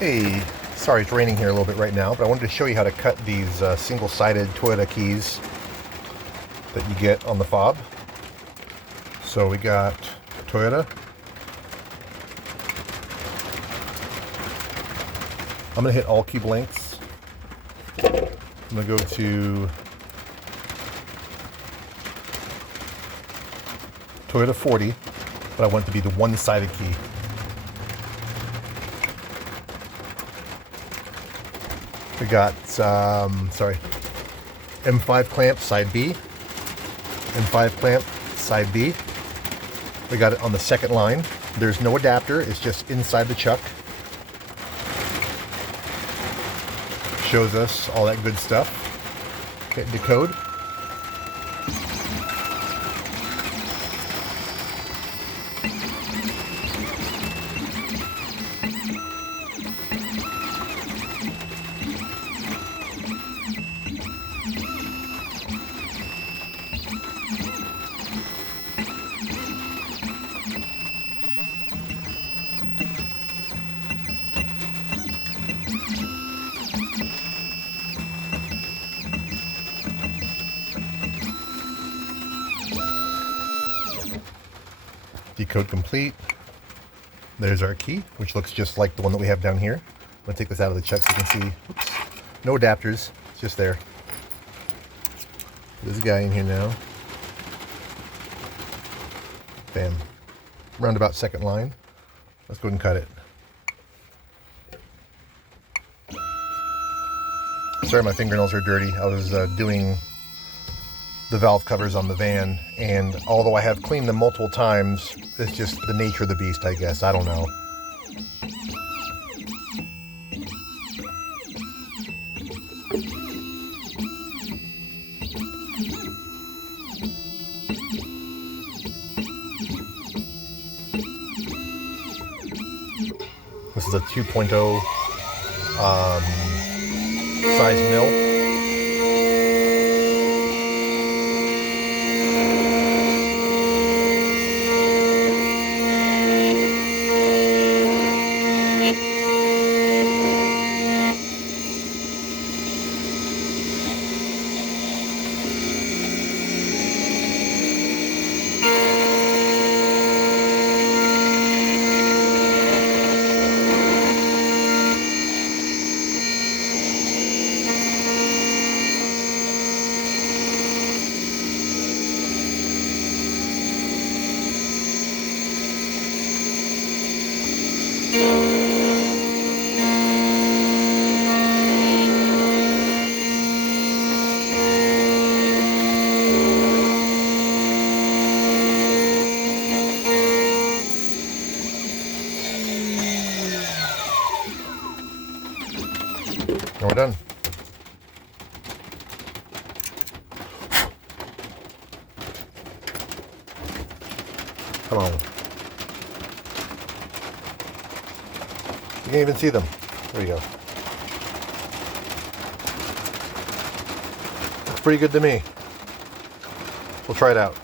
Hey, sorry it's raining here a little bit right now, but I wanted to show you how to cut these single-sided Toyota keys that you get on the fob. So we got Toyota. I'm going to hit all cube lengths. I'm going to go to Toy40, but I want it to be the one-sided key. We got, M5 clamp, side B, M5 clamp, side B. We got it on the second line. There's no adapter, it's just inside the chuck. Shows us all that good stuff. Hit decode. Decode complete. There's our key, which looks just like the one that we have down here. I'm going to take this out of the chuck so you can see. Oops, no adapters, it's just there. There's a guy in here now. Bam. Roundabout second line. Let's go ahead and cut it. Sorry, my fingernails are dirty. I was doing the valve covers on the van, and although I have cleaned them multiple times, it's just the nature of the beast, I guess. I don't know. This is a 2.0 size mill. And we're done. Come on. You can't even see them. There you go. Looks pretty good to me. We'll try it out.